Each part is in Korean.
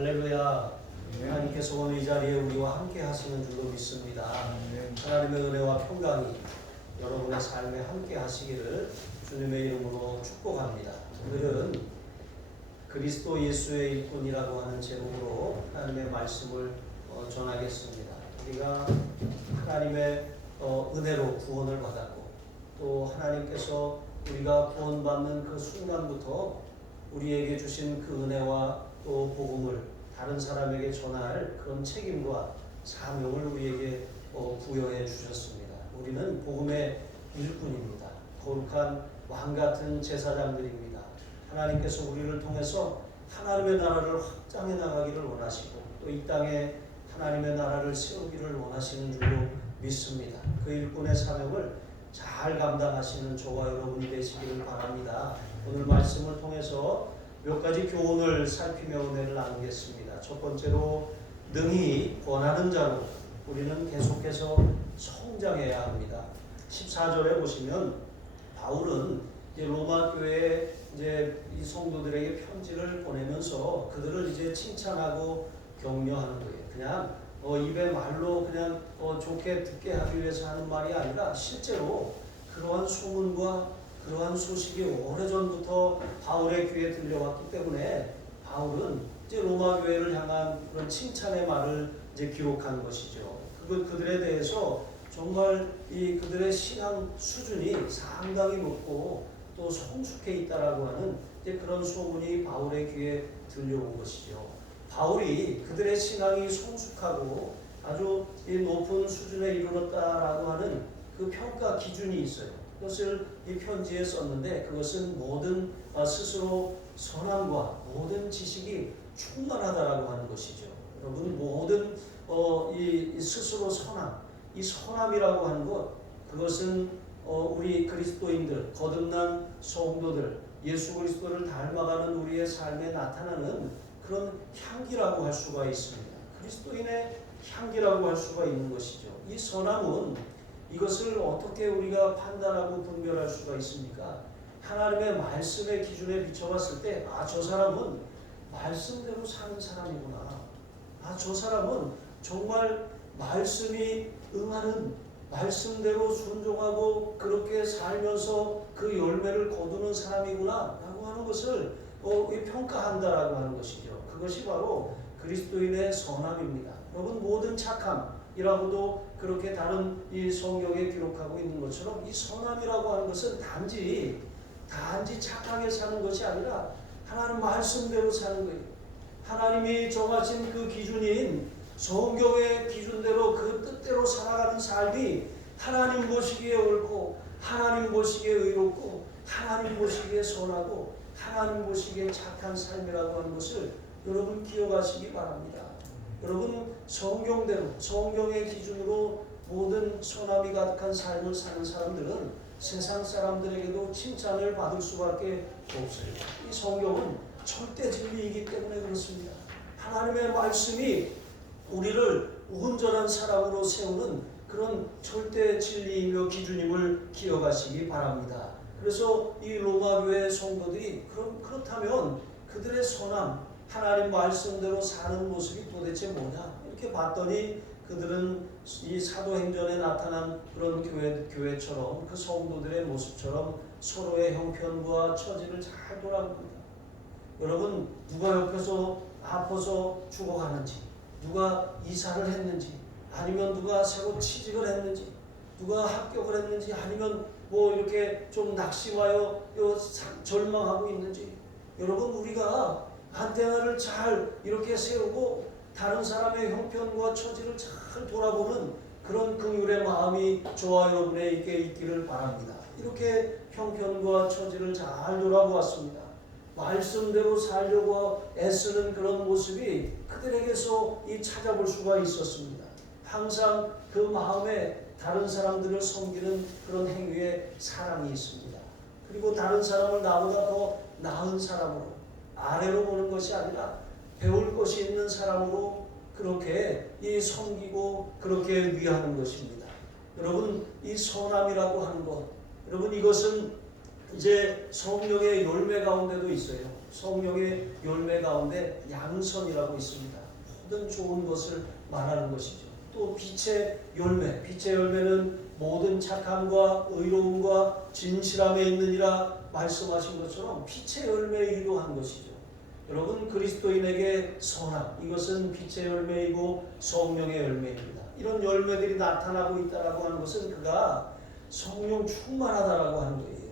할렐루야. 하나님께서 오늘 이 자리에 우리와 함께 하시는 줄로 믿습니다. 하나님의 은혜와 평강이 여러분의 삶에 함께 하시기를 주님의 이름으로 축복합니다. 오늘은 그리스도 예수의 일꾼이라고 하는 제목으로 하나님의 말씀을 전하겠습니다. 우리가 하나님의 은혜로 구원을 받았고, 또 하나님께서 우리가 구원받는 그 순간부터 우리에게 주신 그 은혜와 또 복음을 다른 사람에게 전할 그런 책임과 사명을 우리에게 부여해 주셨습니다. 우리는 복음의 일꾼입니다. 거룩한 왕같은 제사장들입니다. 하나님께서 우리를 통해서 하나님의 나라를 확장해 나가기를 원하시고, 또 이 땅에 하나님의 나라를 세우기를 원하시는 줄로 믿습니다. 그 일꾼의 사명을 잘 감당하시는 저와 여러분이 되시기를 바랍니다. 오늘 말씀을 통해서 몇 가지 교훈을 살피며 은혜를 나누겠습니다. 첫 번째로, 능히 권하는 자로 우리는 계속해서 성장해야 합니다. 14절에 보시면 바울은 이제 로마 교회에 이제 이 성도들에게 편지를 보내면서 그들을 이제 칭찬하고 격려하는 거예요. 그냥 입에 말로 그냥 좋게 듣게 하기 위해서 하는 말이 아니라 실제로 그러한 소문과 그러한 소식이 오래전부터 바울의 귀에 들려왔기 때문에 바울은 이제 로마 교회를 향한 그런 칭찬의 말을 이제 기록한 것이죠. 그들에 대해서 정말 그들의 신앙 수준이 상당히 높고 또 성숙해 있다라고 하는 이제 그런 소문이 바울의 귀에 들려온 것이죠. 바울이 그들의 신앙이 성숙하고 아주 높은 수준에 이르렀다라고 하는 그 평가 기준이 있어요. 그것을 이 편지에 썼는데, 그것은 모든 스스로 선함과 모든 지식이 충만하다라고 하는 것이죠. 여러분, 모든 이 스스로 선함, 이 선함이라고 하는 것, 그것은 우리 그리스도인들, 거듭난 성도들, 예수 그리스도를 닮아가는 우리의 삶에 나타나는 그런 향기라고 할 수가 있습니다. 그리스도인의 향기라고 할 수가 있는 것이죠. 이 선함은 이것을 어떻게 우리가 판단하고 분별할 수가 있습니까? 하나님의 말씀의 기준에 비춰봤을 때, 저 사람은 말씀대로 사는 사람이구나. 저 사람은 정말 말씀이 응하는, 말씀대로 순종하고 그렇게 살면서 그 열매를 거두는 사람이구나 라고 하는 것을 평가한다라고 하는 것이죠. 그것이 바로 그리스도인의 선함입니다. 여러분, 모든 착함이라고도 그렇게 다른 이 성경에 기록하고 있는 것처럼, 이 선함이라고 하는 것은 단지 착하게 사는 것이 아니라 하나님 말씀대로 사는 거예요. 하나님이 정하신 그 기준인 성경의 기준대로 그 뜻대로 살아가는 삶이 하나님 보시기에 옳고, 하나님 보시기에 의롭고, 하나님 보시기에 선하고, 하나님 보시기에 착한 삶이라고 하는 것을 여러분 기억하시기 바랍니다. 여러분, 성경대로, 성경의 기준으로 모든 선함이 가득한 삶을 사는 사람들은 세상 사람들에게도 칭찬을 받을 수밖에 없습니다. 이 성경은 절대 진리이기 때문에 그렇습니다. 하나님의 말씀이 우리를 온전한 사람으로 세우는 그런 절대 진리이며 기준임을 기억하시기 바랍니다. 그래서 이 로마 교회 성도들이 그렇다면 그들의 선함, 하나님 말씀대로 사는 모습이 도대체 뭐냐? 이렇게 봤더니 그들은 이 사도행전에 나타난 그런 교회처럼, 그 성도들의 모습처럼 서로의 형편과 처지를 잘 돌아봅니다. 여러분, 누가 옆에서 아파서 죽어가는지, 누가 이사를 했는지, 아니면 누가 새로 취직을 했는지, 누가 합격을 했는지, 아니면 이렇게 좀 낙심하여 절망하고 있는지, 여러분, 우리가 안테나를 잘 이렇게 세우고 다른 사람의 형편과 처지를 잘 돌아보는 그런 긍휼의 마음이 저와 여러분에게 있기를 바랍니다. 이렇게 형편과 처지를 잘 돌아보았습니다. 말씀대로 살려고 애쓰는 그런 모습이 그들에게서 찾아볼 수가 있었습니다. 항상 그 마음에 다른 사람들을 섬기는 그런 행위에 사랑이 있습니다. 그리고 다른 사람을 나보다 더 나은 사람으로, 아래로 보는 것이 아니라 배울 것이 있는 사람으로 그렇게 섬기고 그렇게 위하는 것입니다. 여러분, 이 선함이라고 하는 것, 여러분, 이것은 이제 성령의 열매 가운데도 있어요. 성령의 열매 가운데 양선이라고 있습니다. 모든 좋은 것을 말하는 것이죠. 또 빛의 열매는 모든 착함과 의로움과 진실함에 있느니라 말씀하신 것처럼 빛의 열매이기도 한 것이죠. 여러분, 그리스도인에게 선한 이것은 빛의 열매이고 성령의 열매입니다. 이런 열매들이 나타나고 있다라고 하는 것은 그가 성령 충만하다라고 하는 거예요.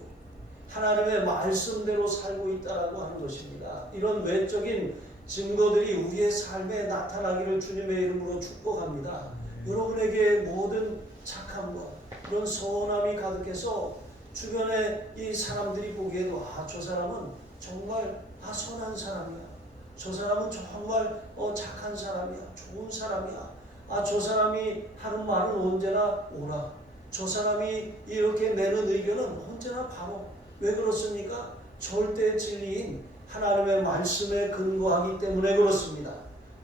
하나님의 말씀대로 살고 있다라고 하는 것입니다. 이런 외적인 증거들이 우리의 삶에 나타나기를 주님의 이름으로 축복합니다. 여러분에게 모든 착함과 그런 선함이 가득해서 주변에 이 사람들이 보기에도 저 사람은 정말 선한 사람이야. 저 사람은 정말 착한 사람이야. 좋은 사람이야. 저 사람이 하는 말은 언제나 옳아. 저 사람이 이렇게 내는 의견은 언제나 바로. 왜 그렇습니까? 절대 진리인 하나님의 말씀에 근거하기 때문에 그렇습니다.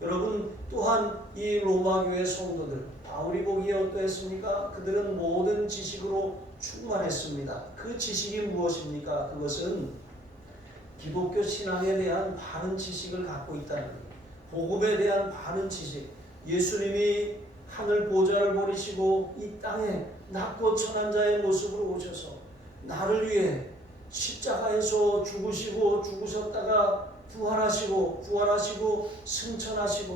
여러분, 또한 이 로마교회 성도들 바울이 보기에 어떠했습니까? 그들은 모든 지식으로 충만했습니다. 그 지식이 무엇입니까? 그것은 기독교 신앙에 대한 바른 지식을 갖고 있다는 거예요. 복음에 대한 바른 지식. 예수님이 하늘 보좌를 버리시고 이 땅에 낮고 천한 자의 모습으로 오셔서 나를 위해 십자가에서 죽으셨다가 부활하시고 승천하신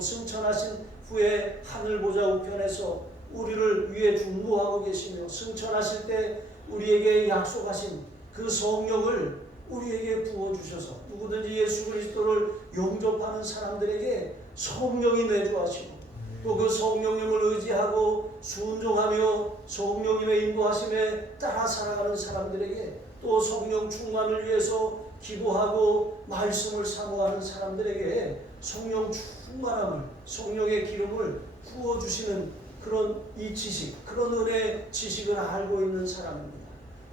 후에 하늘 보좌 우편에서 우리를 위해 중보하고 계시며 승천하실 때 우리에게 약속하신 그 성령을 우리에게 부어주셔서 누구든지 예수 그리스도를 영접하는 사람들에게 성령이 내주하시고 또 그 성령님을 의지하고 순종하며 성령님의 인도하심에 따라 살아가는 사람들에게 또 성령 충만을 위해서 기도하고 말씀을 사모하는 사람들에게 성령 충만함을, 성령의 기름을 부어주시는 그런 이 지식, 그런 은혜의 지식을 알고 있는 사람입니다.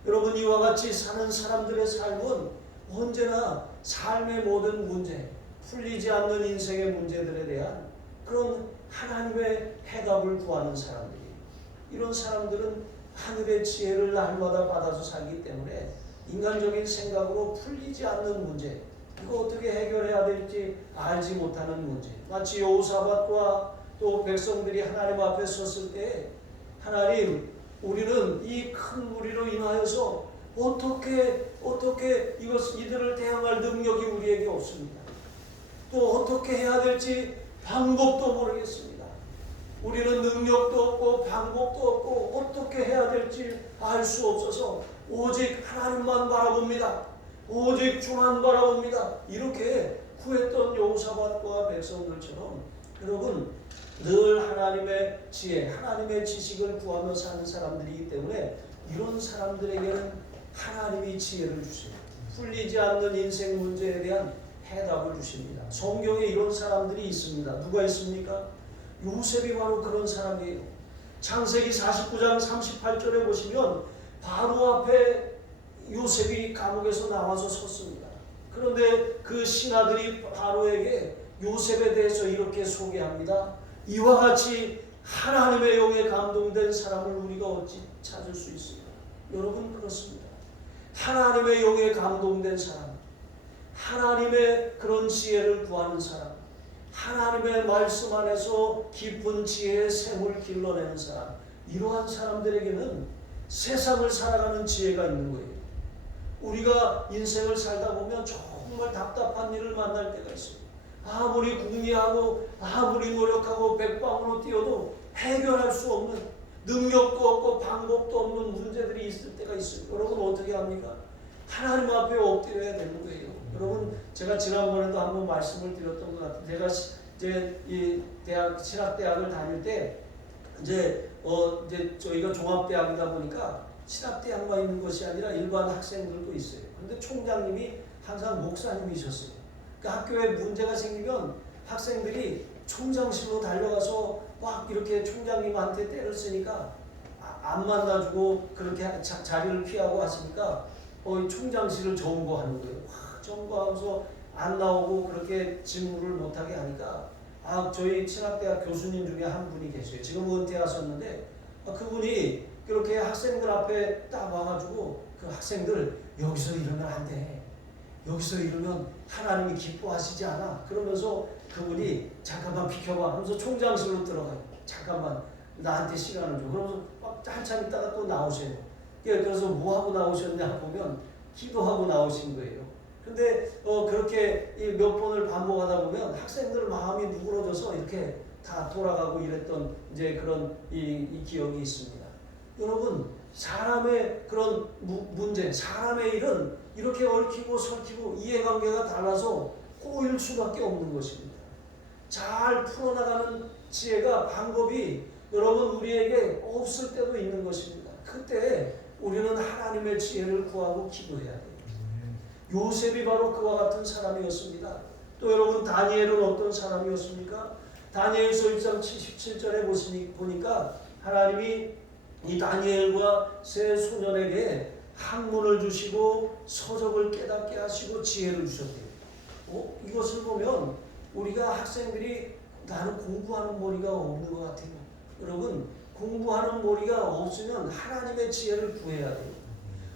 여러분, 이와 같이 사는 사람들의 삶은 언제나 삶의 모든 문제, 풀리지 않는 인생의 문제들에 대한 그런 하나님의 해답을 구하는 사람들이에요. 이런 사람들은 하늘의 지혜를 날마다 받아서 살기 때문에 인간적인 생각으로 풀리지 않는 문제, 이거 어떻게 해결해야 될지 알지 못하는 문제, 마치 여호사밧과 또 백성들이 하나님 앞에 섰을 때 하나님, 우리는 이 큰 무리로 인하여서 어떻게 이들을 대항할 능력이 우리에게 없습니다. 또 어떻게 해야 될지 방법도 모르겠습니다. 우리는 능력도 없고 방법도 없고 어떻게 해야 될지 알 수 없어서 오직 하나님만 바라봅니다. 오직 주만 바라봅니다. 이렇게 구했던 여호사밧과 백성들처럼 여러분, 늘 하나님의 지혜, 하나님의 지식을 구하며 사는 사람들이기 때문에 이런 사람들에게는 하나님이 지혜를 주십니다. 풀리지 않는 인생 문제에 대한 해답을 주십니다. 성경에 이런 사람들이 있습니다. 누가 있습니까? 요셉이 바로 그런 사람이에요. 창세기 49장 38절에 보시면 바로 앞에 요셉이 감옥에서 나와서 섰습니다. 그런데 그 신하들이 바로에게 요셉에 대해서 이렇게 소개합니다. 이와 같이 하나님의 영에 감동된 사람을 우리가 어찌 찾을 수 있습니까? 여러분, 그렇습니다. 하나님의 영에 감동된 사람, 하나님의 그런 지혜를 구하는 사람, 하나님의 말씀 안에서 깊은 지혜의 샘을 길러내는 사람, 이러한 사람들에게는 세상을 살아가는 지혜가 있는 거예요. 우리가 인생을 살다 보면 정말 답답한 일을 만날 때가 있어요. 아무리 궁리하고 아무리 노력하고 백방으로 뛰어도 해결할 수 없는, 능력도 없고 방법도 없는 문제들이 있을 때가 있어요. 여러분, 어떻게 합니까? 하나님 앞에 엎드려야 되는 거예요. 여러분, 제가 지난번에도 한번 말씀을 드렸던 것 같아요. 제가 이제 이 신학대학을 다닐 때 이제 저희가 종합대학이다 보니까 신학대학만 있는 것이 아니라 일반 학생들도 있어요. 그런데 총장님이 항상 목사님이셨어요. 그 학교에 문제가 생기면 학생들이 총장실로 달려가서 막 이렇게 총장님한테 때를 쓰니까 안 만나주고 그렇게 자리를 피하고 하시니까 총장실을 점거하는 거예요. 점거하면서 안 나오고 그렇게 직무를 못하게 하니까 저희 신학대학 교수님 중에 한 분이 계세요. 지금 은퇴하셨는데 그분이 그렇게 학생들 앞에 딱 와가지고 그 학생들, 여기서 이러면 안 돼. 여기서 이러면 하나님이 기뻐하시지 않아. 그러면서 그분이 잠깐만 비켜봐 하면서 총장실로 들어가요. 잠깐만 나한테 시간을 줘. 그러면서 막 한참 있다가 또 나오세요. 그래서 뭐 하고 나오셨냐 보면 기도하고 나오신 거예요. 근데 그렇게 몇 번을 반복하다 보면 학생들 마음이 누그러져서 이렇게 다 돌아가고 이랬던 이제 그런 이 기억이 있습니다. 여러분, 사람의 그런 문제, 사람의 일은 이렇게 얽히고 설키고 이해관계가 달라서 꼬일 수밖에 없는 것입니다. 잘 풀어나가는 지혜가 방법이 여러분 우리에게 없을 때도 있는 것입니다. 그때 우리는 하나님의 지혜를 구하고 기도해야 돼요. 요셉이 바로 그와 같은 사람이었습니다. 또 여러분 다니엘은 어떤 사람이었습니까? 다니엘서 1장 77절에 보니까 하나님이 이 다니엘과 세 소년에게 학문을 주시고 서적을 깨닫게 하시고 지혜를 주셨대요. 이것을 보면 우리가 학생들이 나는 공부하는 머리가 없는 것 같아요. 여러분, 공부하는 머리가 없으면 하나님의 지혜를 구해야 돼요.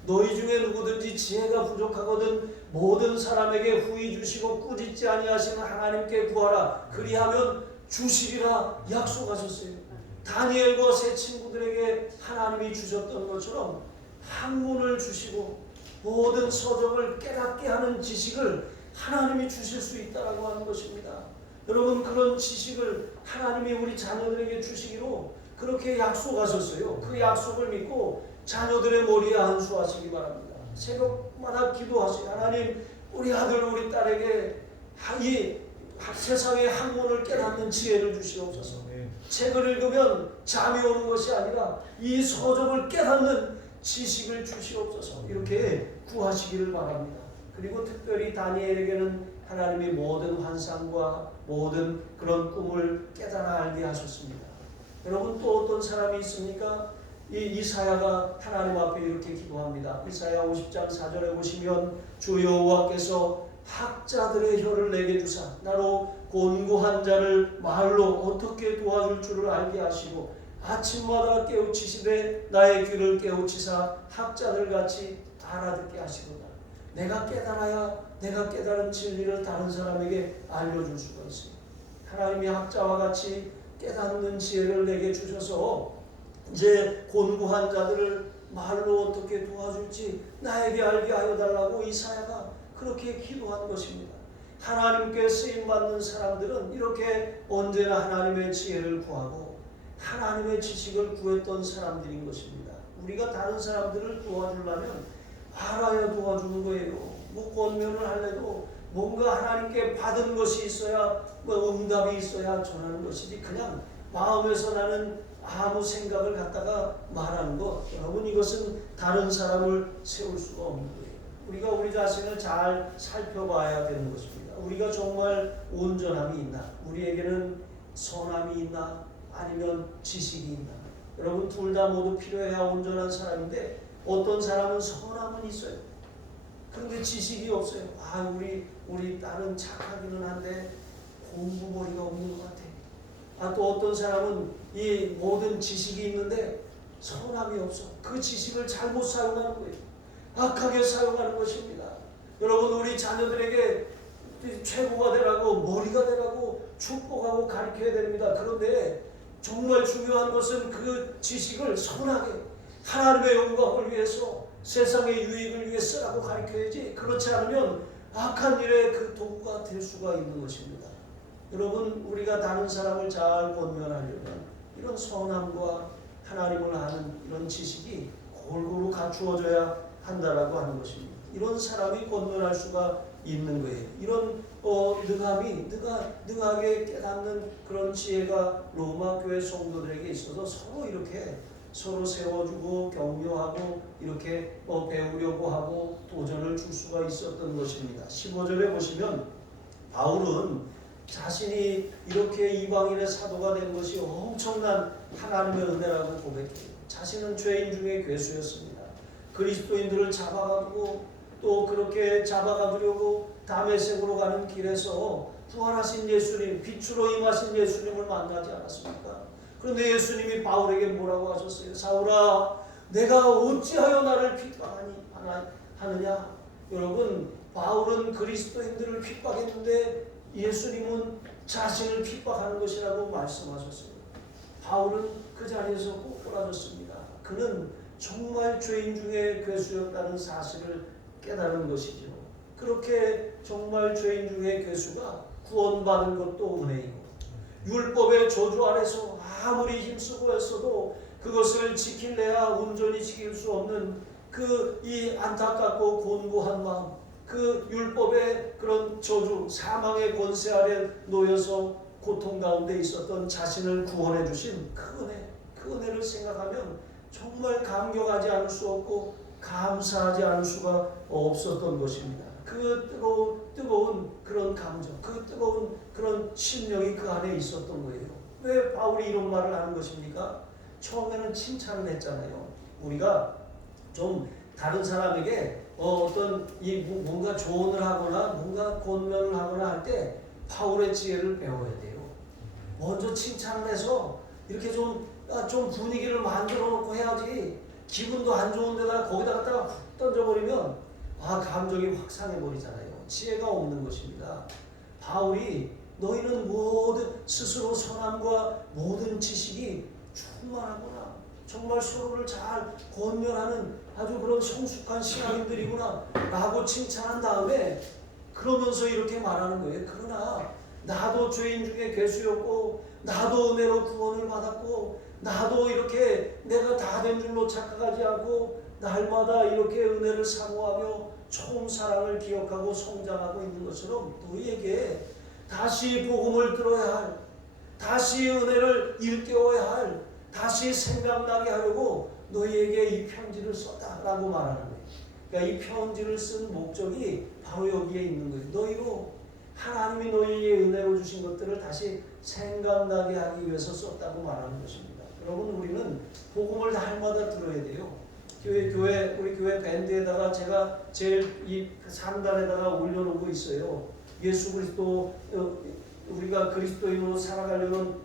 너희 중에 누구든지 지혜가 부족하거든 모든 사람에게 후히 주시고 꾸짖지 아니하시는 하나님께 구하라. 그리하면 주시리라 약속하셨어요. 다니엘과 세 친구들에게 하나님이 주셨던 것처럼 학문을 주시고 모든 서적을 깨닫게 하는 지식을 하나님이 주실 수 있다라고 하는 것입니다. 여러분, 그런 지식을 하나님이 우리 자녀들에게 주시기로 그렇게 약속하셨어요. 그 약속을 믿고 자녀들의 머리에 안수하시기 바랍니다. 새벽마다 기도하세요. 하나님, 우리 아들 우리 딸에게 이 세상의 학문을 깨닫는 지혜를 주시옵소서. 책을 읽으면 잠이 오는 것이 아니라 이 서적을 깨닫는 지식을 주시옵소서. 이렇게 구하시기를 바랍니다. 그리고 특별히 다니엘에게는 하나님이 모든 환상과 모든 그런 꿈을 깨달아 알게 하셨습니다. 여러분, 또 어떤 사람이 있습니까? 이사야가 하나님 앞에 이렇게 기도합니다. 이사야 50장 4절에 보시면 주 여호와께서 학자들의 혀를 내게 주사 나로 곤고한 자를 말로 어떻게 도와줄 줄을 알게 하시고 아침마다 깨우치시되 나의 귀를 깨우치사 학자들 같이 알아듣게 하시도다. 내가 깨달아야 내가 깨달은 진리를 다른 사람에게 알려줄 수가 있습니다. 하나님이 학자와 같이 깨닫는 지혜를 내게 주셔서 이제 곤고한 자들을 말로 어떻게 도와줄지 나에게 알게 하여 달라고 이사야가 그렇게 기도한 것입니다. 하나님께 쓰임받는 사람들은 이렇게 언제나 하나님의 지혜를 구하고 하나님의 지식을 구했던 사람들인 것입니다. 우리가 다른 사람들을 도와주려면 알아야 도와주는 거예요. 뭐 권면을 하려도 뭔가 하나님께 받은 것이 있어야 응답이 있어야 전하는 것이지 그냥 마음에서 나는 아무 생각을 갖다가 말하는 것, 여러분, 이것은 다른 사람을 세울 수가 없는 거예요. 우리가 우리 자신을 잘 살펴봐야 되는 것입니다. 우리가 정말 온전함이 있나? 우리에게는 선함이 있나? 아니면 지식이 있나? 여러분, 둘 다 모두 필요해야 온전한 사람인데 어떤 사람은 선함은 있어요. 그런데 지식이 없어요. 우리 딸은 착하기는 한데 공부머리가 없는 것 같아요. 또 어떤 사람은 이 모든 지식이 있는데 선함이 없어. 그 지식을 잘못 사용하는 거예요. 악하게 사용하는 것입니다. 여러분, 우리 자녀들에게 최고가 되라고 머리가 되라고 축복하고 가르쳐야 됩니다. 그런데 정말 중요한 것은 그 지식을 선하게 하나님의 영광을 위해서 세상의 유익을 위해 쓰라고 가르쳐야지, 그렇지 않으면 악한 일에 그 도구가 될 수가 있는 것입니다. 여러분, 우리가 다른 사람을 잘 권면하려면 이런 선함과 하나님을 아는 이런 지식이 골고루 갖추어져야 한다라고 하는 것입니다. 이런 사람이 권면할 수가 있는 거예요. 이런 능하게 깨닫는 그런 지혜가 로마 교회 성도들에게 있어서 서로 세워주고 격려하고 이렇게 배우려고 하고 도전을 줄 수가 있었던 것입니다. 15절에 보시면 바울은 자신이 이렇게 이방인의 사도가 된 것이 엄청난 하나님의 은혜라고 고백해요. 자신은 죄인 중에 괴수였습니다. 그리스도인들을 잡아가고 또 그렇게 잡아가려고 다메섹으로 가는 길에서 부활하신 예수님, 빛으로 임하신 예수님을 만나지 않았습니까? 그런데 예수님이 바울에게 뭐라고 하셨어요? 사울아, 내가 어찌하여 나를 비방하느냐? 여러분, 바울은 그리스도인들을 핍박했는데 예수님은 자신을 핍박하는 것이라고 말씀하셨어요. 바울은 그 자리에서 꼬꾸라졌습니다. 그는 정말 죄인 중에 괴수였다는 사실을 깨달은 것이죠. 그렇게 정말 죄인 중에 괴수가 구원받은 것도 은혜이고, 율법의 저주 아래서 아무리 힘쓰고 했어도 그것을 지킬래야 온전히 지킬 수 없는 그 이 안타깝고 곤고한 마음, 그 율법의 그런 저주, 사망의 권세 아래 놓여서 고통 가운데 있었던 자신을 구원해 주신 그 은혜를 생각하면 정말 감격하지 않을 수 없고 감사하지 않을 수가 없었던 것입니다. 그 뜨거운 그런 감정, 그 뜨거운 그런 심령이 그 안에 있었던 거예요. 왜 바울이 이런 말을 하는 것입니까? 처음에는 칭찬을 했잖아요. 우리가 좀 다른 사람에게 어떤 뭔가 조언을 하거나 뭔가 권면을 하거나 할 때 바울의 지혜를 배워야 돼요. 먼저 칭찬을 해서 이렇게 좀 분위기를 만들어 놓고 해야지, 기분도 안 좋은 데다가 거기다 갖다가 훅 던져버리면 감정이 확 상해버리잖아요. 지혜가 없는 것입니다. 바울이 너희는 모든 스스로 선함과 모든 지식이 충만하구나, 정말 서로를 잘 권면하는 아주 그런 성숙한 신앙인들이구나 라고 칭찬한 다음에 그러면서 이렇게 말하는 거예요. 그러나 나도 죄인 중에 괴수였고, 나도 은혜로 구원을 받았고, 나도 이렇게 내가 다 된 줄로 착각하지 않고 날마다 이렇게 은혜를 사모하며 처음 사랑을 기억하고 성장하고 있는 것처럼 너희에게 다시 복음을 들어야 할, 다시 은혜를 일깨워야 할, 다시 생각나게 하려고 너희에게 이 편지를 썼다라고 말하는 거예요. 그러니까 이 편지를 쓴 목적이 바로 여기에 있는 거예요. 너희로 하나님이 너희의 은혜로 주신 것들을 다시 생각나게 하기 위해서 썼다고 말하는 것입니다. 여러분, 우리는 복음을 날마다 들어야 돼요. 우리 교회 밴드에다가 제가 제일 이 상단에다가 올려놓고 있어요. 예수 그리스도, 우리가 그리스도인으로 살아가려면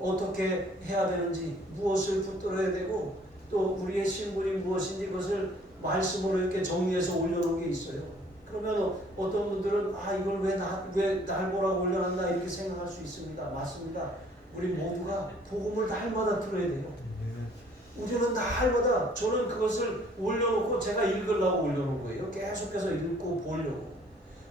어떻게 해야 되는지, 무엇을 붙들어야 되고, 또 우리의 신분이 무엇인지 그것을 말씀으로 이렇게 정리해서 올려놓은 게 있어요. 그러면 어떤 분들은 이걸 왜 날 보라고 올려놨나 이렇게 생각할 수 있습니다. 맞습니다. 우리 모두가 복음을 날마다 들어야 돼요. 우리는 날마다, 저는 그것을 올려놓고 제가 읽으려고 올려놓은 거예요. 계속해서 읽고 보려고.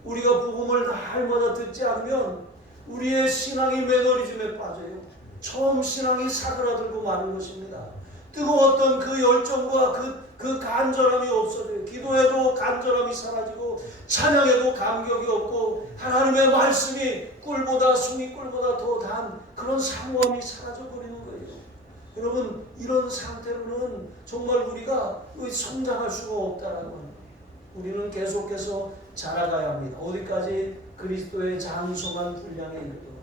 우리가 복음을 날마다 듣지 않으면 우리의 신앙이 매너리즘에 빠져요. 처음 신앙이 사그라들고 마는 것입니다. 뜨거웠던 그 열정과 그 간절함이 없어져요. 기도에도 간절함이 사라지고 찬양에도 감격이 없고 하나님의 말씀이 꿀보다 숨이 꿀보다 더 단 그런 사모함이 사라져버리는 거예요. 여러분, 이런 상태로는 정말 우리가 성장할 수가 없다라고 하는 거예요. 우리는 계속해서 자라가야 합니다. 어디까지? 그리스도의 장성한 분량에 이르도록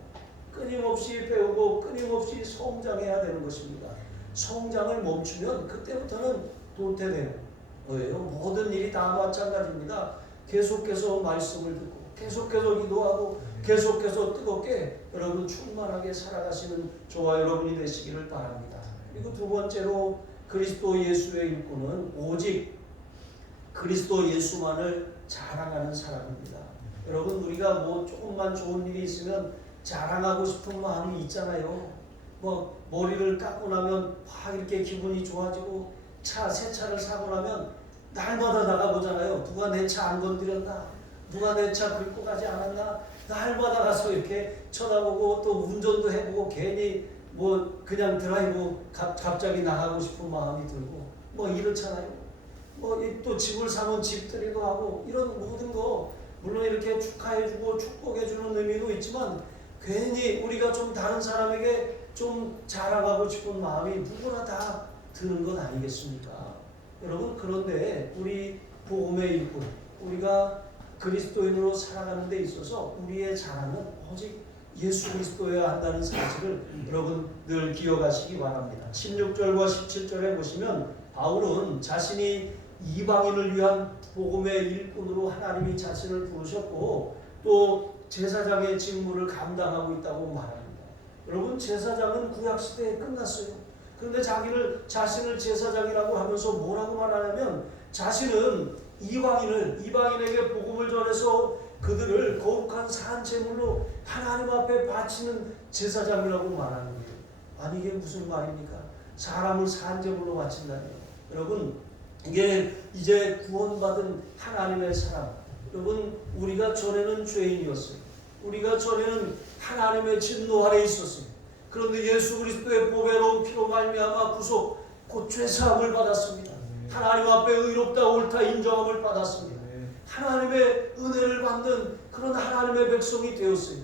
끊임없이 배우고 끊임없이 성장해야 되는 것입니다. 성장을 멈추면 그때부터는 도태되는 거예요. 모든 일이 다 마찬가지입니다. 계속해서 말씀을 듣고 계속해서 기도하고 계속해서 뜨겁게 여러분 충만하게 살아가시는 저와 여러분이 되시기를 바랍니다. 그리고 두 번째로, 그리스도 예수의 일꾼은 오직 그리스도 예수만을 자랑하는 사람입니다. 여러분, 우리가 뭐 조금만 좋은 일이 있으면 자랑하고 싶은 마음이 있잖아요. 머리를 깎고 나면 확 이렇게 기분이 좋아지고, 새 차를 사고 나면 날마다 나가보잖아요. 누가 내 차 안 건드렸나? 누가 내 차 긁고 가지 않았나? 날마다 가서 이렇게 쳐다보고 또 운전도 해보고 괜히 그냥 드라이브 갑자기 나가고 싶은 마음이 들고 이렇잖아요. 또 집을 사면 집들이도 하고 이런 모든 거 물론 이렇게 축하해주고 축복해주는 의미도 있지만 괜히 우리가 좀 다른 사람에게 좀 자랑하고 싶은 마음이 누구나 다 드는 것 아니겠습니까? 여러분, 그런데 우리 복음의 일꾼, 우리가 그리스도인으로 살아가는 데 있어서 우리의 자랑은 오직 예수 그리스도여야 한다는 사실을 여러분 늘 기억하시기 바랍니다. 16절과 17절에 보시면 바울은 자신이 이방인을 위한 복음의 일꾼으로 하나님이 자신을 부르셨고 또 제사장의 직무를 감당하고 있다고 말합니다. 여러분, 제사장은 구약시대에 끝났어요. 그런데 자신을 제사장이라고 하면서 뭐라고 말하냐면 자신은 이방인에게 복음을 전해서 그들을 거룩한 산 제물로 하나님 앞에 바치는 제사장이라고 말하는 거예요. 아니 이게 무슨 말입니까? 사람을 산 제물로 바친다니. 여러분 이게 이제 구원받은 하나님의 사람. 여러분 우리가 전에는 죄인이었어요. 우리가 전에는 하나님의 진노 아래 있었어요. 그런데 예수 그리스도의 보배로운 피로 말미암아 구속 곧 죄사함을 받았습니다. 하나님 앞에 의롭다 옳다 인정함을 받았습니다. 하나님의 은혜를 받는 그런 하나님의 백성이 되었어요.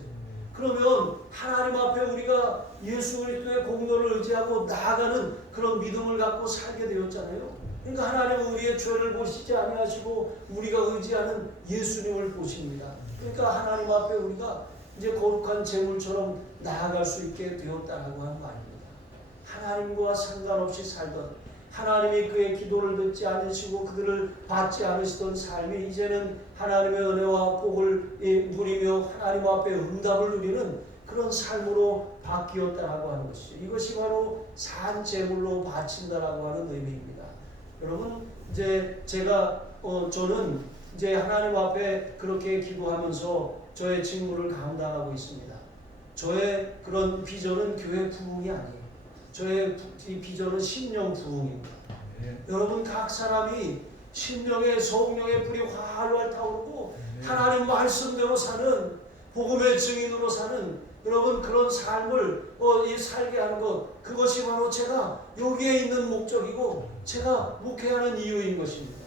그러면 하나님 앞에 우리가 예수 그리스도의 공로를 의지하고 나아가는 그런 믿음을 갖고 살게 되었잖아요. 그러니까 하나님은 우리의 죄를 보시지 아니하시고 우리가 의지하는 예수님을 보십니다. 그러니까 하나님 앞에 우리가 이제 거룩한 제물처럼 나아갈 수 있게 되었다라고 하는 말입니다. 하나님과 상관없이 살던, 하나님이 그의 기도를 듣지 않으시고 그들을 받지 않으시던 삶이 이제는 하나님의 은혜와 복을 누리며 하나님 앞에 응답을 누리는 그런 삶으로 바뀌었다라고 하는 것이죠. 이것이 바로 산 제물로 바친다라고 하는 의미입니다. 여러분 이제 저는 이제 하나님 앞에 그렇게 기도하면서 저의 직무를 감당하고 있습니다. 저의 그런 비전은 교회 부흥이 아니에요. 저의 비전은 심령 부흥입니다. 여러분 각 사람이 심령의 성령의 불이 활활 타오르고 하나님 말씀대로 사는 복음의 증인으로 사는 여러분 그런 삶을 살게 하는 것, 그것이 바로 제가 여기에 있는 목적이고 제가 목회하는 이유인 것입니다.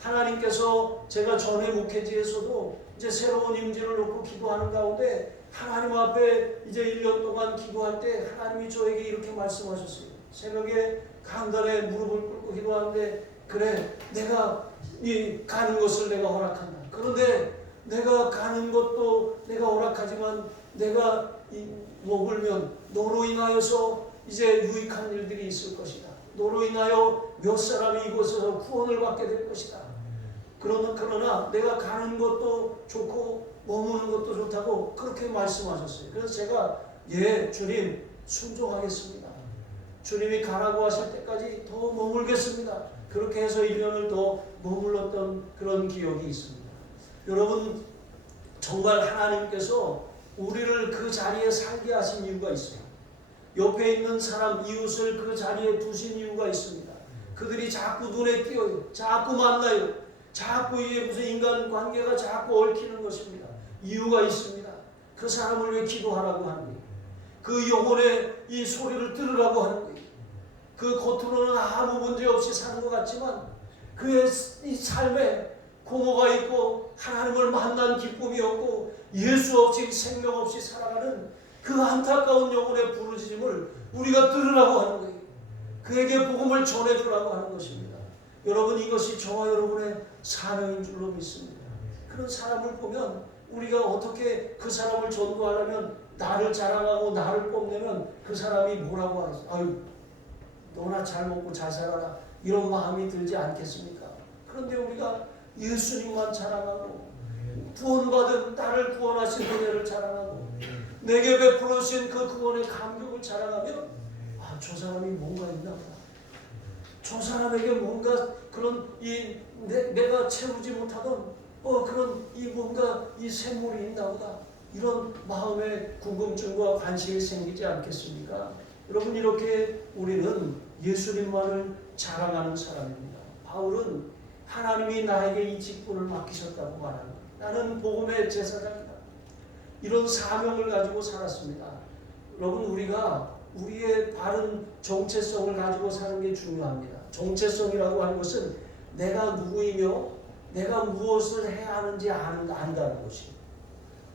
하나님께서 제가 전에 목회지에서도 이제 새로운 임재를 놓고 기도하는 가운데 하나님 앞에 이제 1년 동안 기도할 때 하나님이 저에게 이렇게 말씀하셨어요. 새벽에 강단에 무릎을 꿇고 기도하는데 그래 내가 가는 것을 내가 허락한다. 그런데 내가 가는 것도 내가 허락하지만 내가 머물면 너로 인하여서 이제 유익한 일들이 있을 것이다. 너로 인하여 몇 사람이 이곳에서 구원을 받게 될 것이다. 그러나 내가 가는 것도 좋고 머무는 것도 좋다고 그렇게 말씀하셨어요. 그래서 제가 예 주님 순종하겠습니다. 주님이 가라고 하실 때까지 더 머물겠습니다. 그렇게 해서 1년을 더 머물렀던 그런 기억이 있습니다. 여러분 정말 하나님께서 우리를 그 자리에 살게 하신 이유가 있어요. 옆에 있는 사람 이웃을 그 자리에 두신 이유가 있습니다. 그들이 자꾸 눈에 띄어요. 자꾸 만나요. 자꾸 이게 무슨 인간관계가 자꾸 얽히는 것입니다. 이유가 있습니다. 그 사람을 위해 기도하라고 하는 거예요. 그 영혼의 이 소리를 들으라고 하는 거예요. 그 겉으로는 아무 문제 없이 사는 것 같지만 그의 이 삶에 공허가 있고 하나님을 만난 기쁨이 없고 예수 없이 생명 없이 살아가는 그 안타까운 영혼의 부르짖음을 우리가 들으라고 하는 거예요. 그에게 복음을 전해주라고 하는 것입니다. 여러분 이것이 저와 여러분의 사명인 줄로 믿습니다. 그런 사람을 보면 우리가 어떻게 그 사람을 전도하려면 나를 자랑하고 나를 뽐내면 그 사람이 뭐라고 하지? 아유 너나 잘 먹고 잘 살아라 이런 마음이 들지 않겠습니까? 그런데 우리가 예수님만 자랑하고 구원받은 나를 구원하신 은혜를 자랑하고 내게 베풀어 주신 그 구원의 감격을 자랑하면 저 사람이 뭔가 있나 보다. 저 사람에게 뭔가 그런 내가 채우지 못하던 그런 뭔가 이 샘물이 있나 보다. 이런 마음의 궁금증과 관심이 생기지 않겠습니까? 여러분 이렇게 우리는 예수님만을 자랑하는 사람입니다. 바울은 하나님이 나에게 이 직분을 맡기셨다고 말합니다. 나는 복음의 제사장이다. 이런 사명을 가지고 살았습니다. 여러분 우리가 우리의 바른 정체성을 가지고 사는 게 중요합니다. 정체성이라고 하는 것은 내가 누구이며 내가 무엇을 해야 하는지 안다는 것입니다.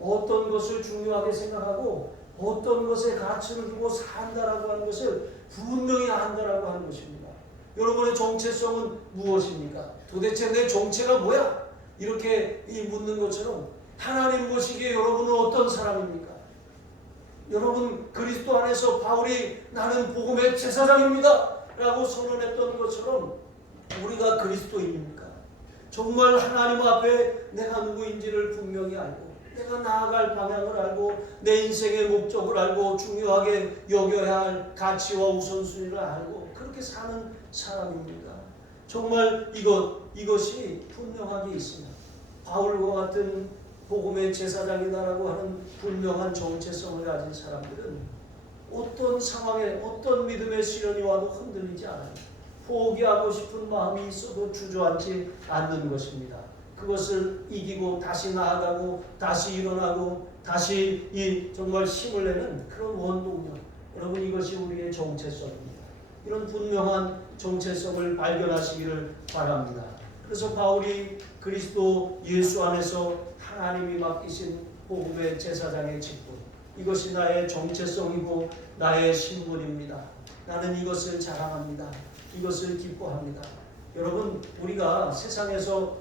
어떤 것을 중요하게 생각하고 어떤 것에 가치를 두고 산다라고 하는 것을 분명히 안다라고 하는 것입니다. 여러분의 정체성은 무엇입니까? 도대체 내 정체가 뭐야? 이렇게 묻는 것처럼 하나님 보시기에 여러분은 어떤 사람입니까? 여러분 그리스도 안에서 바울이 나는 복음의 제사장입니다 라고 선언했던 것처럼 우리가 그리스도인입니까? 정말 하나님 앞에 내가 누구인지를 분명히 알고 내가 나아갈 방향을 알고 내 인생의 목적을 알고 중요하게 여겨야 할 가치와 우선순위를 알고 그렇게 사는 사람입니다. 정말 이것이 분명하게 있습니다. 바울과 같은 복음의 제사장이다라고 하는 분명한 정체성을 가진 사람들은 어떤 상황에 어떤 믿음의 시련이 와도 흔들리지 않아요. 포기하고 싶은 마음이 있어도 주저앉지 않는 것입니다. 그것을 이기고 다시 나아가고 다시 일어나고 다시 정말 힘을 내는 그런 원동력. 여러분, 이것이 우리의 정체성입니다. 이런 분명한 정체성을 발견하시기를 바랍니다. 그래서 바울이 그리스도 예수 안에서 하나님이 맡기신 복음의 제사장의 직분, 이것이 나의 정체성이고 나의 신분입니다. 나는 이것을 자랑합니다. 이것을 기뻐합니다. 여러분, 우리가 세상에서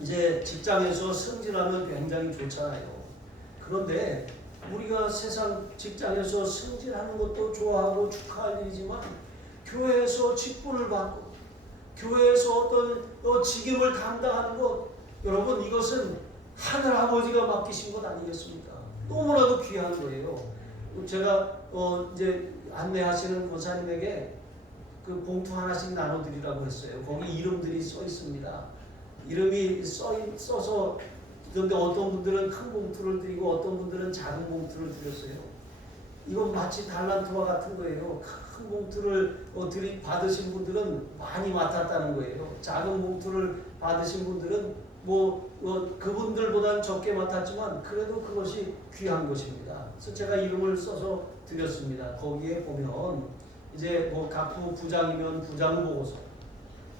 이제 직장에서 승진하면 굉장히 좋잖아요. 그런데 우리가 세상 직장에서 승진하는 것도 좋아하고 축하할 일이지만 교회에서 직분을 받고 교회에서 어떤 직임을 감당하는 것, 여러분, 이것은 하늘 아버지가 맡기신 것 아니겠습니까? 너무나도 귀한 거예요. 제가 이제 안내하시는 권사님에게 그 봉투 하나씩 나눠드리라고 했어요. 거기 이름들이 써 있습니다. 이름이 써서, 그런데 어떤 분들은 큰 봉투를 드리고 어떤 분들은 작은 봉투를 드렸어요. 이건 마치 달란트와 같은 거예요. 큰 봉투를 받으신 분들은 많이 맡았다는 거예요. 작은 봉투를 받으신 분들은 그분들보다는 적게 맡았지만 그래도 그것이 귀한 것입니다. 그래서 제가 이름을 써서 드렸습니다. 거기에 보면 이제 각부 부장이면 부장 보고서,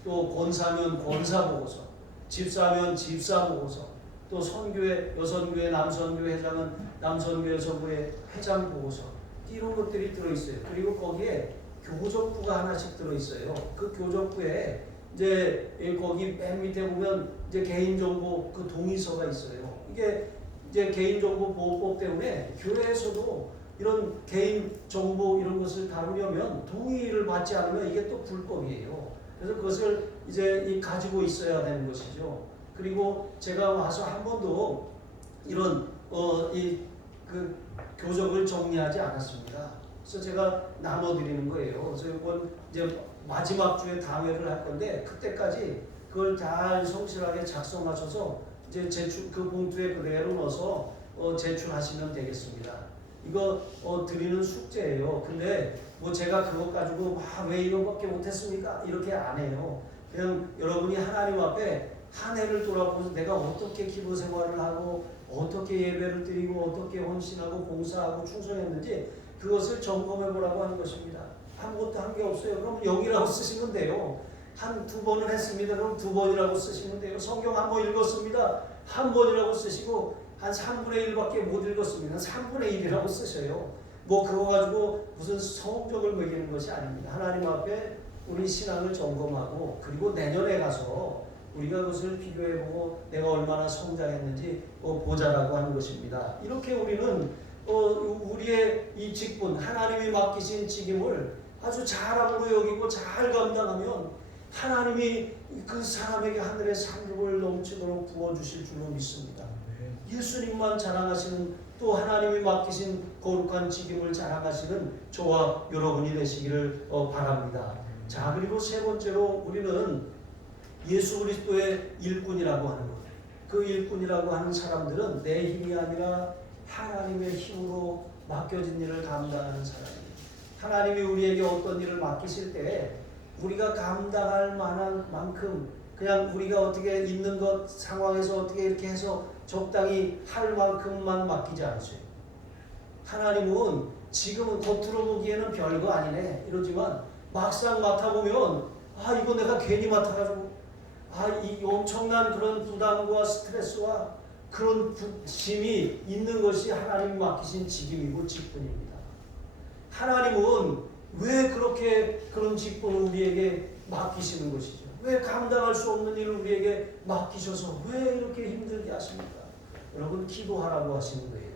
또 권사면 권사 보고서, 집사면 집사 보고서, 또 선교회, 여선교회, 남선교회 회장은 남선교회 여선교회 회장 보고서, 이런 것들이 들어있어요. 그리고 거기에 교적부가 하나씩 들어있어요. 그 교적부에 이제 거기 맨 밑에 보면 이제 개인정보 그 동의서가 있어요. 이게 이제 개인정보보호법 때문에 교회에서도 이런 개인정보 이런 것을 다루려면 동의를 받지 않으면 이게 또 불법이에요. 그래서 그것을 이제 가지고 있어야 되는 것이죠. 그리고 제가 와서 한 번도 이런 그 교적을 정리하지 않았습니다. 그래서 제가 나눠드리는 거예요. 그래서 이번 이제 마지막 주에 다회를 할 건데 그때까지 그걸 잘 성실하게 작성하셔서 이제 제출, 그 봉투에 그대로 넣어서 제출하시면 되겠습니다. 이거 드리는 숙제예요. 근데 제가 그것 가지고 왜 이거밖에 못했습니까? 이렇게 안 해요. 그냥 여러분이 하나님 앞에 한 해를 돌아보면서 내가 어떻게 기도 생활을 하고 어떻게 예배를 드리고 어떻게 헌신하고 봉사하고 충성했는지 그것을 점검해 보라고 하는 것입니다. 아무것도 한 게 없어요. 그럼 0이라고 쓰시면 돼요. 두 번을 했습니다. 그럼 2번이라고 쓰시면 돼요. 성경 한 번 읽었습니다. 한 번이라고 쓰시고 한 3분의 1밖에 못 읽었습니다. 3분의 1이라고 쓰셔요. 그거 가지고 무슨 성적을 매기는 것이 아닙니다. 하나님 앞에 우리 신앙을 점검하고 그리고 내년에 가서 우리가 그것을 비교해보고 내가 얼마나 성장했는지 보자라고 하는 것입니다. 이렇게 우리는 우리의 이 직분, 하나님이 맡기신 직임을 아주 잘함으로 여기고 잘 감당하면 하나님이 그 사람에게 하늘의 상급을 넘치도록 부어주실 줄로 믿습니다. 예수님만 자랑하시는, 또 하나님이 맡기신 거룩한 직임을 자랑하시는 저와 여러분이 되시기를 바랍니다. 자, 그리고 세 번째로 우리는 예수 그리스도의 일꾼이라고 하는 것. 그 일꾼이라고 하는 사람들은 내 힘이 아니라 하나님의 힘으로 맡겨진 일을 감당하는 사람입니다. 하나님이 우리에게 어떤 일을 맡기실 때 우리가 감당할 만한 만큼 그냥 우리가 어떻게 있는 것 상황에서 어떻게 이렇게 해서 적당히 할 만큼만 맡기지 않으세요. 하나님은 지금은 겉으로 보기에는 별거 아니네 이러지만 막상 맡아보면 이거 내가 괜히 맡아가지고 이 엄청난 그런 부담과 스트레스와 그런 짐이 있는 것이 하나님이 맡기신 직임이고 직분입니다. 하나님은 왜 그렇게 그런 직분을 우리에게 맡기시는 것이죠? 왜 감당할 수 없는 일을 우리에게 맡기셔서 왜 이렇게 힘들게 하십니까? 여러분, 기도하라고 하시는 거예요.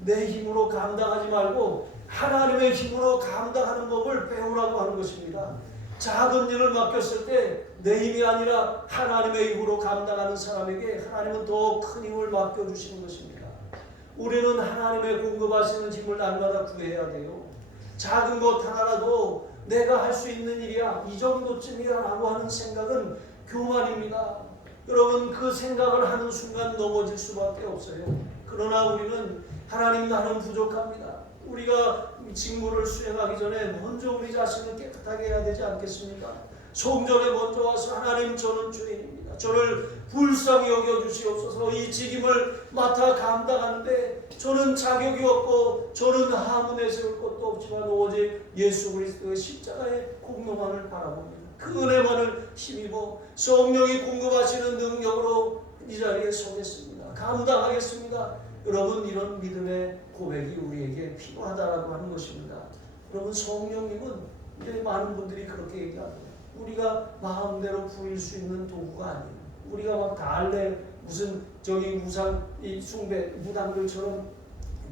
내 힘으로 감당하지 말고 하나님의 힘으로 감당하는 법을 배우라고 하는 것입니다. 작은 일을 맡겼을 때 내 힘이 아니라 하나님의 힘으로 감당하는 사람에게 하나님은 더 큰 힘을 맡겨주시는 것입니다. 우리는 하나님의 공급하시는 힘을 날마다 구해야 돼요. 작은 것 하나라도 내가 할 수 있는 일이야, 이 정도쯤이야 라고 하는 생각은 교만입니다. 여러분, 그 생각을 하는 순간 넘어질 수밖에 없어요. 그러나 우리는 하나님, 나는 부족합니다. 우리가 직무를 수행하기 전에 먼저 우리 자신을 깨끗하게 해야 되지 않겠습니까? 성전에 먼저 와서 하나님, 저는 죄인입니다. 저를 불쌍히 여겨주시옵소서. 이 직임을 맡아 감당하는데 저는 자격이 없고 저는 하문에 세울 것도 없지만 오직 예수 그리스도의 십자가의 공로만을 바라봅니다. 그 은혜만을 힘입어 성령이 공급하시는 능력으로 이 자리에 서겠습니다. 감당하겠습니다. 여러분, 이런 믿음의 고백이 우리에게 필요하다라고 하는 것입니다. 여러분, 성령님은 이제 많은 분들이 그렇게 얘기합니다. 우리가 마음대로 부릴 수 있는 도구가 아니에요. 우리가 막 달래 무슨 저기 우상 이 숭배 무당들처럼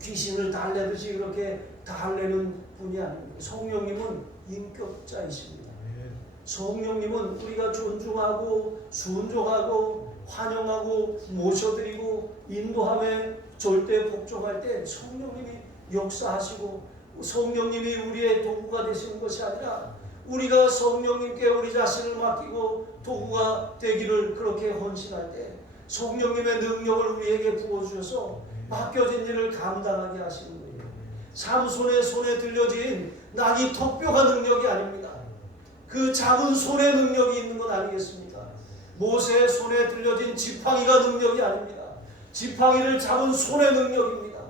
귀신을 달래듯이 그렇게 달래는 분이 아닙니다. 성령님은 인격자이십니다. 성령님은 우리가 존중하고 순종하고 환영하고 모셔드리고 인도함에 절대 복종할 때 성령님이 역사하시고 성령님이 우리의 도구가 되시는 것이 아니라 우리가 성령님께 우리 자신을 맡기고 도구가 되기를 그렇게 헌신할 때 성령님의 능력을 우리에게 부어주셔서 맡겨진 일을 감당하게 하시는 거예요. 삼손의 손에 들려진 낙이 턱뼈가 능력이 아닙니다. 그 작은 손의 능력이 있는 것 아니겠습니까? 모세의 손에 들려진 지팡이가 능력이 아닙니다. 지팡이를 잡은 손의 능력입니다.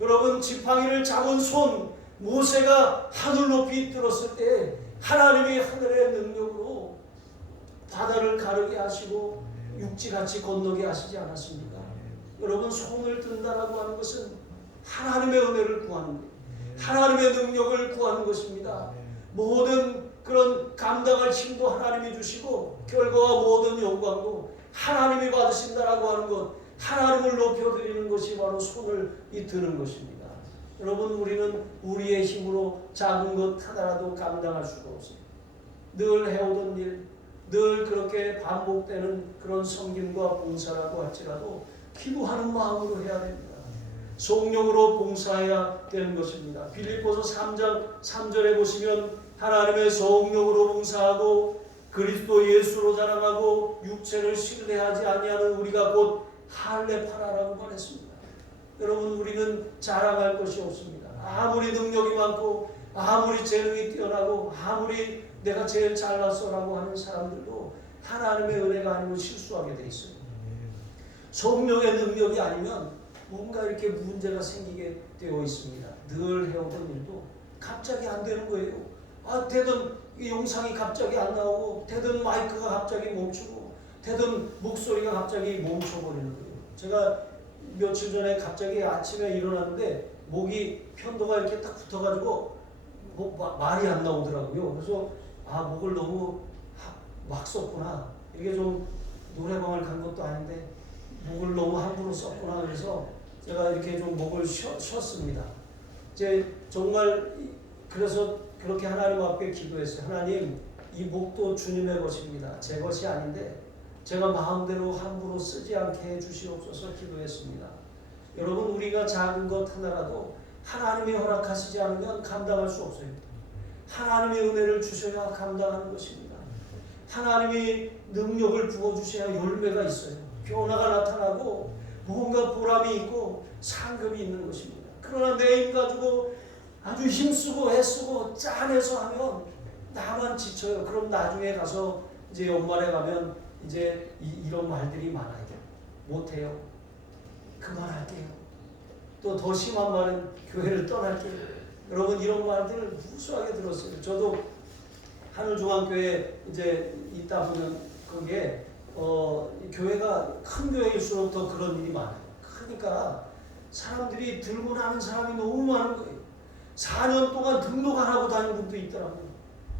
여러분, 지팡이를 잡은 손, 모세가 하늘 높이 들었을 때 하나님이 하늘의 능력으로 바다를 가르게 하시고 육지같이 건너게 하시지 않았습니까? 여러분, 손을 든다라고 하는 것은 하나님의 은혜를 구하는 거예요. 하나님의 능력을 구하는 것입니다. 모든 그런 감당할 힘도 하나님이 주시고 결과와 모든 영광도 하나님이 받으신다라고 하는 것, 하나님을 높여드리는 것이 바로 손을 드는 것입니다. 여러분, 우리는 우리의 힘으로 작은 것 하나라도 감당할 수가 없어요. 늘 해오던 일, 늘 그렇게 반복되는 그런 섬김과 봉사라고 할지라도 기도하는 마음으로 해야 됩니다. 성령으로 봉사해야 되는 것입니다. 빌립보서 3장 3절에 보시면 하나님의 성령으로 봉사하고 그리스도 예수로 자랑하고 육체를 신뢰하지 아니하는 우리가 곧 할례파라라고 말했습니다. 여러분, 우리는 자랑할 것이 없습니다. 아무리 능력이 많고 아무리 재능이 뛰어나고 아무리 내가 제일 잘났어라고 하는 사람들도 하나님의 은혜가 아니면 실수하게 돼 있어요. 성령의 능력이 아니면 뭔가 이렇게 문제가 생기게 되어 있습니다. 늘 해오던 일도 갑자기 안 되는 거예요. 되던 영상이 갑자기 안 나오고, 되던 마이크가 갑자기 멈추고, 되던 목소리가 갑자기 멈춰버리는 거예요. 제가 며칠 전에 갑자기 아침에 일어났는데 목이 편도가 이렇게 딱 붙어가지고 말이 안 나오더라고요. 그래서 목을 너무 막 썼구나. 이게 좀 노래방을 간 것도 아닌데 목을 너무 함부로 썼구나. 그래서 제가 이렇게 좀 목을 쉬었습니다. 이제 정말 그래서 그렇게 하나님 앞에 기도했어요. 하나님, 이 목도 주님의 것입니다. 제 것이 아닌데 제가 마음대로 함부로 쓰지 않게 해주시옵소서 기도했습니다. 여러분, 우리가 작은 것 하나라도 하나님이 허락하시지 않으면 감당할 수 없어요. 하나님의 은혜를 주셔야 감당하는 것입니다. 하나님이 능력을 부어주셔야 열매가 있어요. 변화가 나타나고 뭔가 보람이 있고 상급이 있는 것입니다. 그러나 내 힘 가지고 아주 힘쓰고 애쓰고 짠해서 하면 나만 지쳐요. 그럼 나중에 가서 이제 연말에 가면 이제 이런 말들이 많아요. 못해요. 그만할게요. 또 더 심한 말은 교회를 떠날게요. 여러분, 이런 말들을 무수하게 들었어요. 저도 하늘중앙교회에 이제 있다 보면 거기에 교회가 큰 교회일수록 더 그런 일이 많아요. 그러니까 사람들이 들고 나는 사람이 너무 많은 거예요. 4년 동안 등록 안 하고 다니는 분도 있더라고요.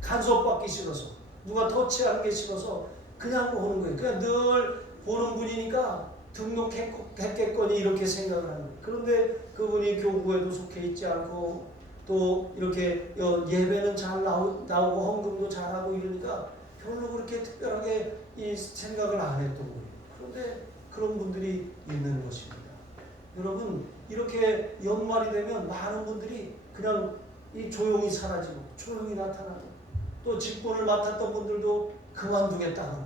간섭받기 싫어서, 누가 터치하는 게 싫어서 그냥 오는 거예요. 그냥 늘 보는 분이니까 등록했겠거니 이렇게 생각을 하는 거예요. 그런데 그분이 교구에도 속해 있지 않고 또 이렇게 예배는 잘 나오고 헌금도 잘하고 이러니까 별로 그렇게 특별하게 이 생각을 안 했던 거예요. 그런데 그런 분들이 있는 것입니다. 여러분, 이렇게 연말이 되면 많은 분들이 그냥 이 조용히 사라지고 조용히 나타나고, 또 직분을 맡았던 분들도 그만두겠다고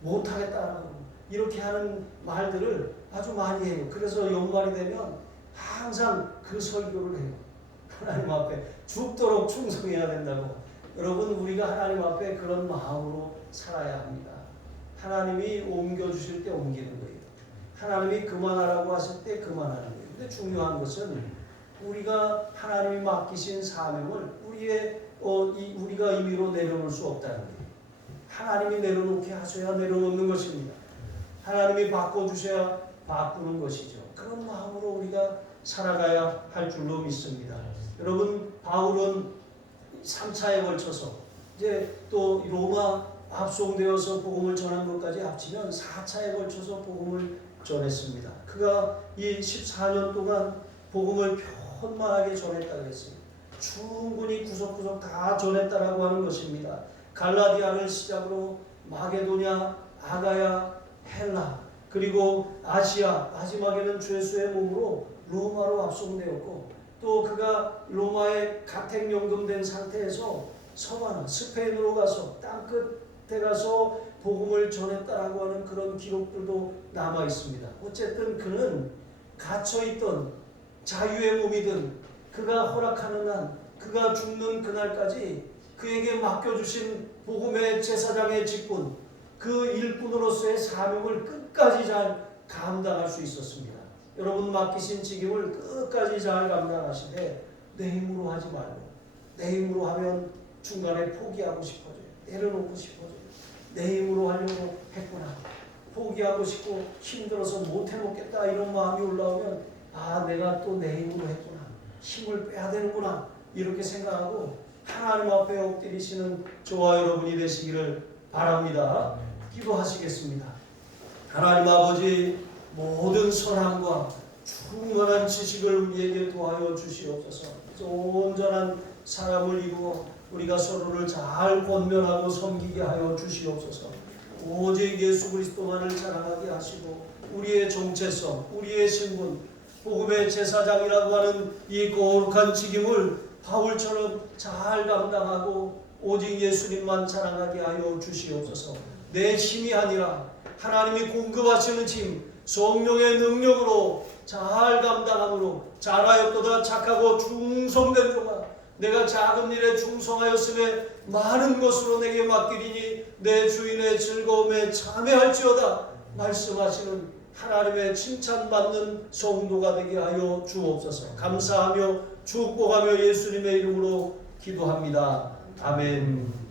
못하겠다고 이렇게 하는 말들을 아주 많이 해요. 그래서 연말이 되면 항상 그 설교를 해요. 하나님 앞에 죽도록 충성해야 된다고. 여러분, 우리가 하나님 앞에 그런 마음으로 살아야 합니다. 하나님이 옮겨주실 때 옮기는 거예요. 하나님이 그만하라고 하실 때 그만하는 거예요. 근데 중요한 것은 우리가 하나님이 맡기신 사명을 우리가 임의로 내려놓을 수 없다는 거예요. 하나님이 내려놓게 하셔야 내려놓는 것입니다. 하나님이 바꿔주셔야 바꾸는 것이죠. 그런 마음으로 우리가 살아가야 할 줄로 믿습니다. 여러분, 바울은 3차에 걸쳐서 이제 또 로마 합송되어서 복음을 전한 것까지 합치면 4차에 걸쳐서 복음을 전했습니다. 그가 이 14년 동안 복음을 편만하게 전했다고 했습니다. 충분히 구석구석 다 전했다라고 하는 것입니다. 갈라디아를 시작으로 마게도냐, 아가야, 헬라, 그리고 아시아, 마지막에는 죄수의 몸으로 로마로 압송되었고, 또 그가 로마에 가택연금된 상태에서 서바나, 스페인으로 가서 땅끝에 가서 복음을 전했다라고 하는 그런 기록들도 남아 있습니다. 어쨌든 그는 갇혀있던 자유의 몸이든 그가 허락하는 한, 그가 죽는 그날까지 그에게 맡겨주신 복음의 제사장의 직분, 그 일꾼으로서의 사명을 끝까지 잘 감당할 수 있었습니다. 여러분, 맡기신 직임을 끝까지 잘 감당하시되 내 힘으로 하지 말고, 내 힘으로 하면 중간에 포기하고 싶어져요. 내려놓고 싶어져요. 내 힘으로 하려고 했구나, 포기하고 싶고 힘들어서 못 해먹겠다 이런 마음이 올라오면 내가 또 내 힘으로 했구나, 힘을 빼야 되는구나 이렇게 생각하고 하나님 앞에 엎드리시는 저와 여러분이 되시기를 바랍니다. 기도하시겠습니다. 하나님 아버지, 모든 선함과 충만한 지식을 우리에게 도와여 주시옵소서. 온전한 사람을 이루어 우리가 서로를 잘 권면하고 섬기게 하여 주시옵소서. 오직 예수 그리스도만을 자랑하게 하시고 우리의 정체성, 우리의 신분, 복음의 제사장이라고 하는 이 거룩한 직임을 바울처럼 잘 감당하고 오직 예수님만 자랑하게 하여 주시옵소서. 내 힘이 아니라 하나님이 공급하시는 힘, 성령의 능력으로 잘 감당함으로 잘하였도다 착하고 충성된 종아, 내가 작은 일에 충성하였음에 많은 것으로 내게 맡기리니 내 주인의 즐거움에 참여할지어다 말씀하시는 하나님의 칭찬받는 성도가 되게 하여 주옵소서. 감사하며 축복하며 예수님의 이름으로 기도합니다. 아멘.